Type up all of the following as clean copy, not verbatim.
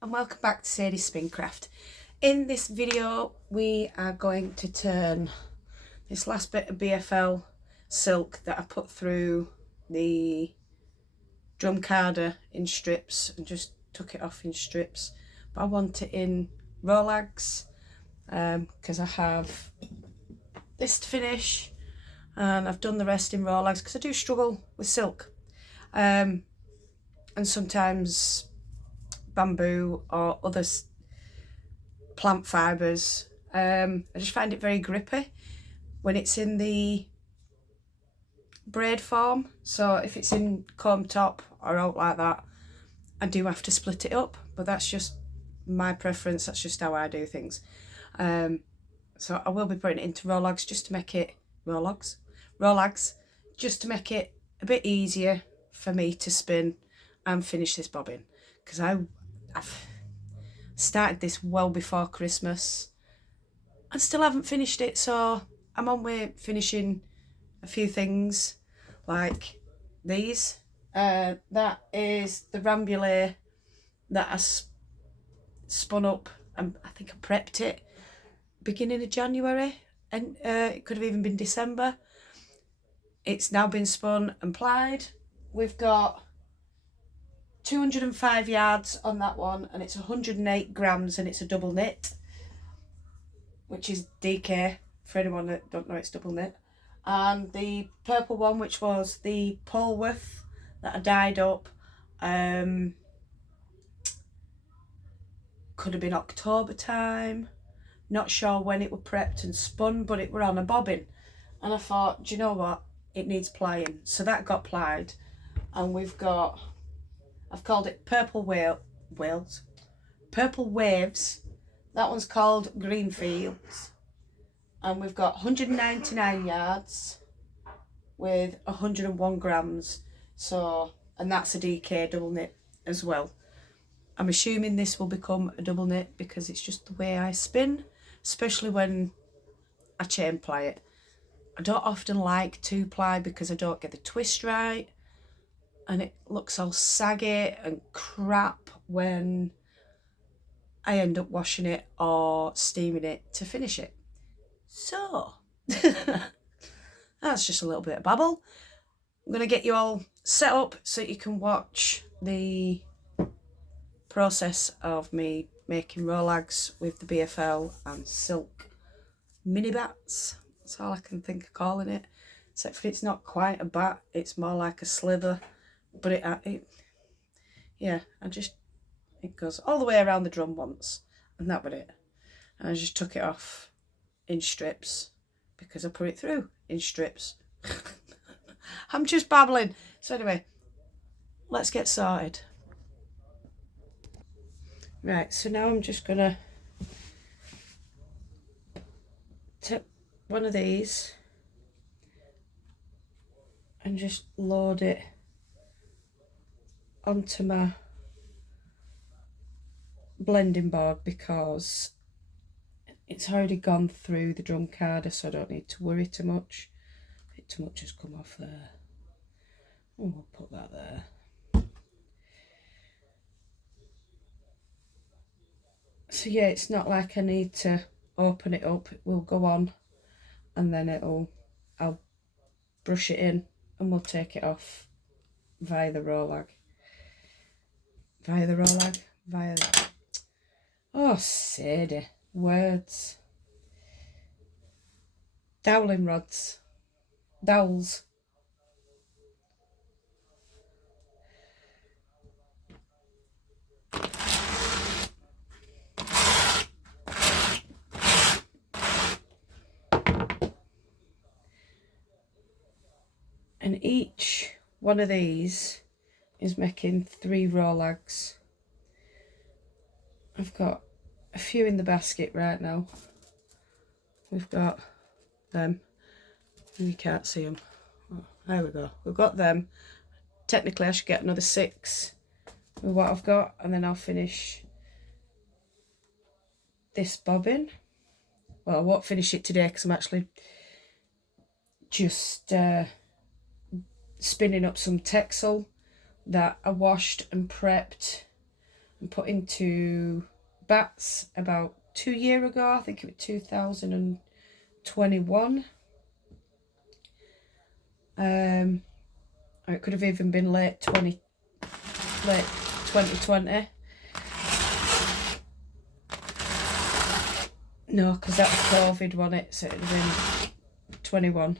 And welcome back to Sadie's Spincraft. In this video we are going to turn this last bit of BFL silk that I put through the drum carder in strips and just took it off in strips, but I want it in rolags because I have this to finish and I've done the rest in rolags because I do struggle with silk and sometimes bamboo or other plant fibres. I just find it very grippy when it's in the braid form, so if it's in comb top or out like that I do have to split it up, but that's just my preference, that's just how I do things. So I will be putting it into rolags just to make it rolags just to make it a bit easier for me to spin and finish this bobbin, because I've started this well before Christmas and still haven't finished it, so I'm on way finishing a few things like these. That is the rambouillet that I spun up, and I think I prepped it beginning of January, and it could have even been December. It's now been spun and plied. We've got 205 yards on that one, and it's 108 grams, and it's a double knit, which is DK for anyone that don't know it's double knit. And the purple one, which was the Polworth that I dyed up, could have been October time, not sure when it were prepped and spun, but it were on a bobbin, and I thought, do you know what, it needs plying, so that got plied. And we've got, I've called it Purple Waves. That one's called Green Fields. And we've got 199 yards with 101 grams. So, and that's a DK double knit as well. I'm assuming this will become a double knit because it's just the way I spin, especially when I chain ply it. I don't often like 2-ply because I don't get the twist right, and it looks all saggy and crap when I end up washing it or steaming it to finish it. So that's just a little bit of babble. I'm going to get you all set up so you can watch the process of me making rolags with the BFL and Silk mini bats. That's all I can think of calling it, except for it's not quite a bat, it's more like a sliver. But it goes all the way around the drum once, and that was it. And I just took it off in strips because I put it through in strips. I'm just babbling. So anyway, let's get started. Right, so now I'm just gonna take one of these and just load it onto my blending board because it's already gone through the drum carder, so I don't need to worry too much. A bit too much has come off there. Oh, we'll put that there. So yeah, it's not like I need to open it up. It will go on, and then I'll brush it in, and we'll take it off via the rolag. Oh, Sadie, words. Dowling rods. Dowels. And each one of these is making 3 rolags. I've got a few in the basket right now. We've got them. You can't see them. Oh, there we go. We've got them. Technically I should get another 6 with what I've got, and then I'll finish this bobbin. Well, I won't finish it today because I'm actually just spinning up some texel that I washed and prepped and put into bats about 2 years ago. I think it was 2021. Or it could have even been late 2020. No, because that was COVID, wasn't it? So it would have been 21.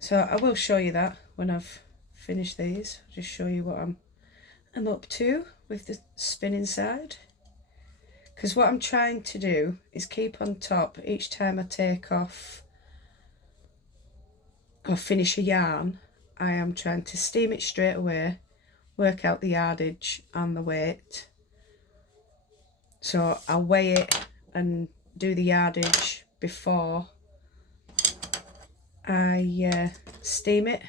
So I will show you that when I've finished these. I'll just show you what I'm up to with the spinning side. Because what I'm trying to do is keep on top each time I take off or finish a yarn. I am trying to steam it straight away, work out the yardage and the weight. So I'll weigh it and do the yardage before I steam it.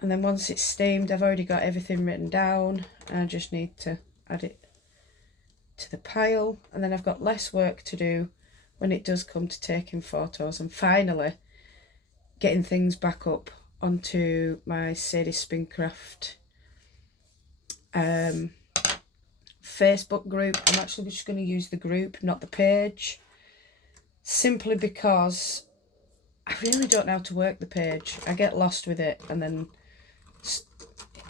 And then once it's steamed, I've already got everything written down. I just need to add it to the pile, and then I've got less work to do when it does come to taking photos and finally getting things back up onto my Sadie Spincraft Facebook group. I'm actually just going to use the group, not the page, simply because I really don't know how to work the page. I get lost with it, and then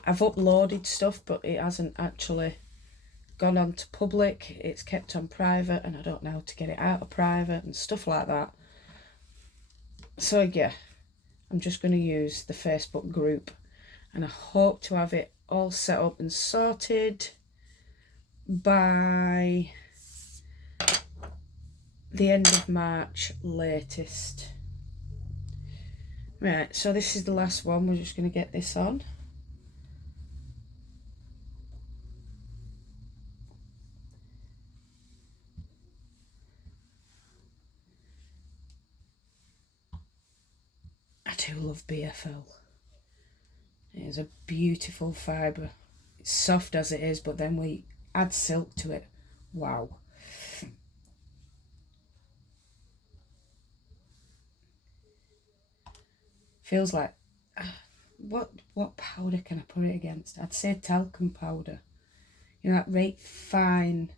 I've uploaded stuff but it hasn't actually gone on to public. It's kept on private and I don't know how to get it out of private and stuff like that. So yeah, I'm just going to use the Facebook group, and I hope to have it all set up and sorted by the end of March latest. Right, so this is the last one. We're just going to get this on. I do love BFL. It is a beautiful fibre. It's soft as it is, but then we add silk to it. Wow. Feels like, what powder can I put it against? I'd say talcum powder. You know, that right fine,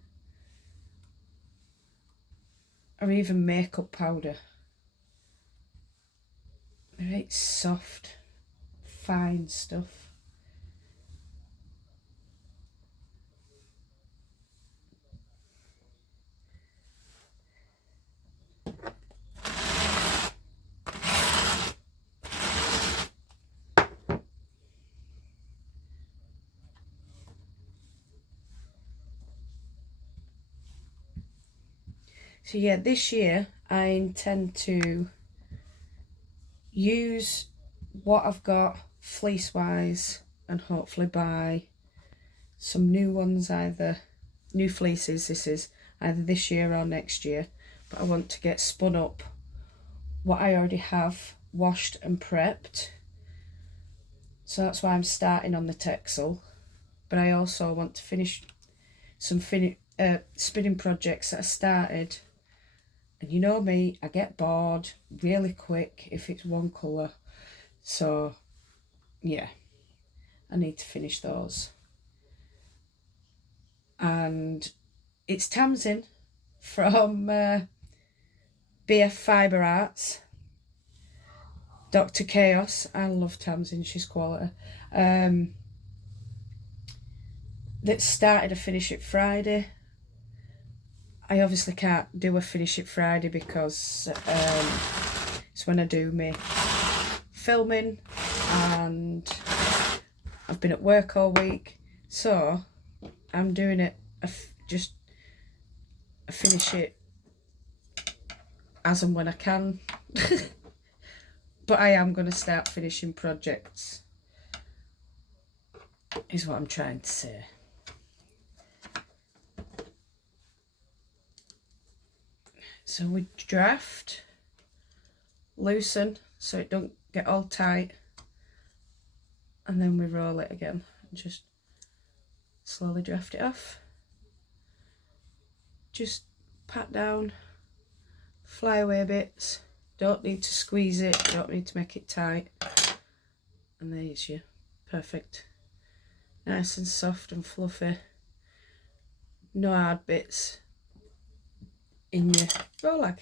or even makeup powder. Right soft, fine stuff. So yeah, this year I intend to use what I've got fleece wise and hopefully buy some new ones, either new fleeces. This is either this year or next year, but I want to get spun up what I already have washed and prepped. So that's why I'm starting on the Texel, but I also want to finish some spinning projects that I started. And you know me, I get bored really quick if it's one colour. So yeah, I need to finish those. And it's Tamsin from BF Fibre Arts, Dr. Chaos. I love Tamsin, she's quality. That started a Finish It Friday. I obviously can't do a Finish It Friday because it's when I do my filming and I've been at work all week, so I'm doing it just finish it as and when I can. But I am going to start finishing projects, is what I'm trying to say. So we draft, loosen so it don't get all tight, and then we roll it again and just slowly draft it off. Just pat down flyaway bits. Don't need to squeeze it, don't need to make it tight. And there's your perfect, nice and soft and fluffy, no hard bits in your rolag.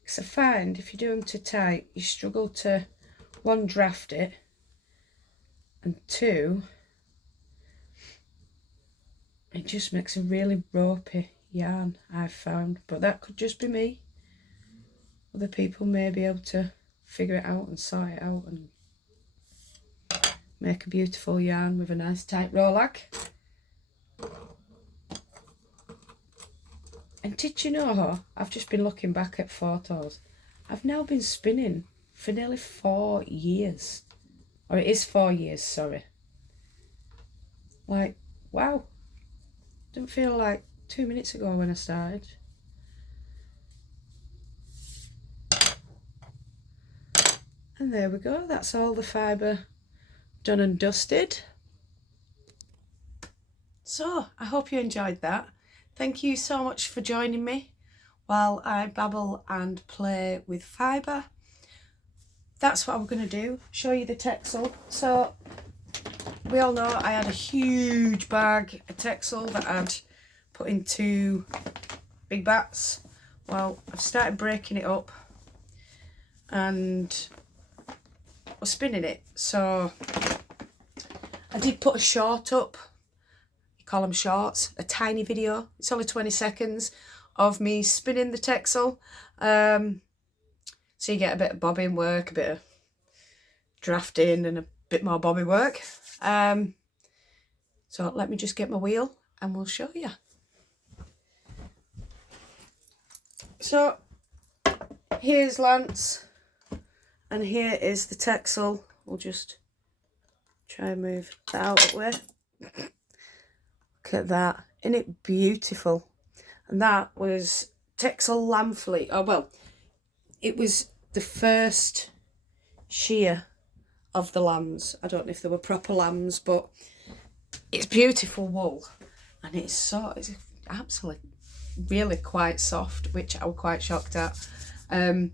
Because I find if you do them too tight, you struggle to, one, draft it, and two, it just makes a really ropey yarn, I've found. But that could just be me. Other people may be able to figure it out and sort it out and make a beautiful yarn with a nice tight rolag. And did you know, I've just been looking back at photos, I've now been spinning for nearly 4 years. Or it is 4 years, sorry. Like, wow. Didn't feel like 2 minutes ago when I started. And there we go, that's all the fibre done and dusted. So, I hope you enjoyed that. Thank you so much for joining me while I babble and play with fibre. That's what I'm going to do, show you the texel. So, we all know I had a huge bag of texel that I'd put into big bats. Well, I've started breaking it up and we're spinning it. So I did put a short up, you call them shorts, a tiny video. It's only 20 seconds of me spinning the texel. So you get a bit of bobbing work, a bit of drafting and a bit more bobbing work. So let me just get my wheel and we'll show you. So here's Lance and here is the texel. We'll just try and move that out of the way. Look at that, isn't it beautiful? And that was texel lamb fleece. Oh well, it was the first shear of the lambs. I don't know if they were proper lambs, but it's beautiful wool and it's absolutely really quite soft, which I was quite shocked at. And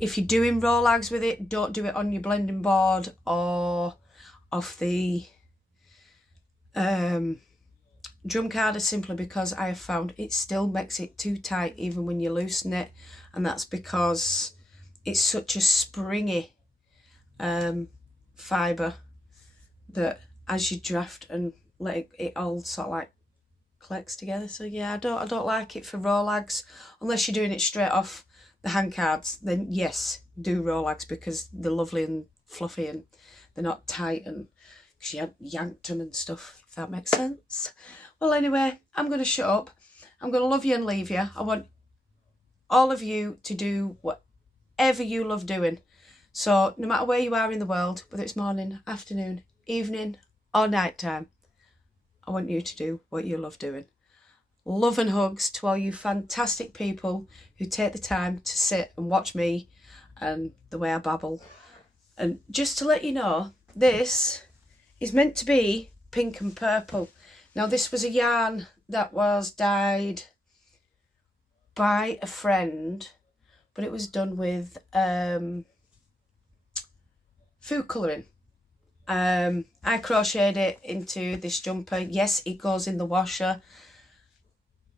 if you're doing rolags with it, don't do it on your blending board or off the drum carder, simply because I have found it still makes it too tight even when you loosen it, and that's because it's such a springy fibre that as you draft and let it all sort of like collects together. So yeah, I don't like it for rolags unless you're doing it straight off the hand cards. Then yes, do rolags because they're lovely and fluffy and they're not tight and because you yanked them and stuff, if that makes sense. Well, anyway, I'm going to shut up. I'm going to love you and leave you. I want all of you to do whatever you love doing. So no matter where you are in the world, whether it's morning, afternoon, evening or night time, I want you to do what you love doing. Love and hugs to all you fantastic people who take the time to sit and watch me and the way I babble. And just to let you know, this is meant to be pink and purple. Now this was a yarn that was dyed by a friend, but it was done with food colouring. I crocheted it into this jumper. Yes, it goes in the washer.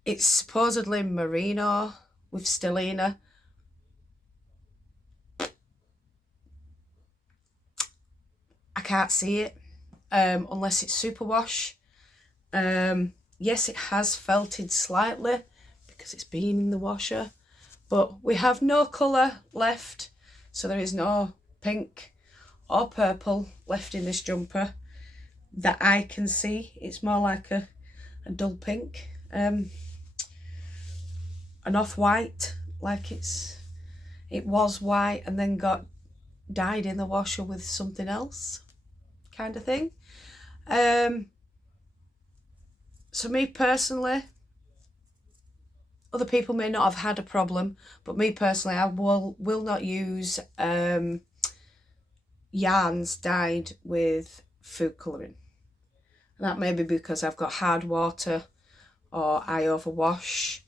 It's supposedly merino with stellina. I can't see it unless it's superwash. Yes, it has felted slightly because it's been in the washer, but we have no colour left, so there is no pink or purple left in this jumper that I can see. It's more like a dull pink, an off-white, like it was white and then got dyed in the washer with something else kind of thing. So me personally, other people may not have had a problem, but me personally, I will not use yarns dyed with food colouring. And that may be because I've got hard water or I overwash,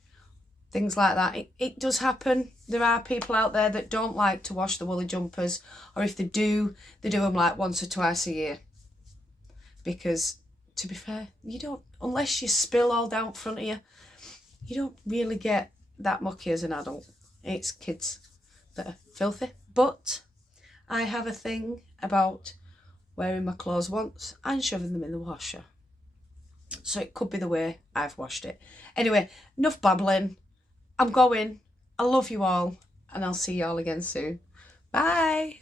things like that. It does happen. There are people out there that don't like to wash the woolly jumpers, or if they do them like once or twice a year. Because, to be fair, you don't, unless you spill all down front of you, you don't really get that mucky as an adult. It's kids that are filthy. But I have a thing about wearing my clothes once and shoving them in the washer. So it could be the way I've washed it. Anyway, enough babbling. I'm going. I love you all, and I'll see you all again soon. Bye.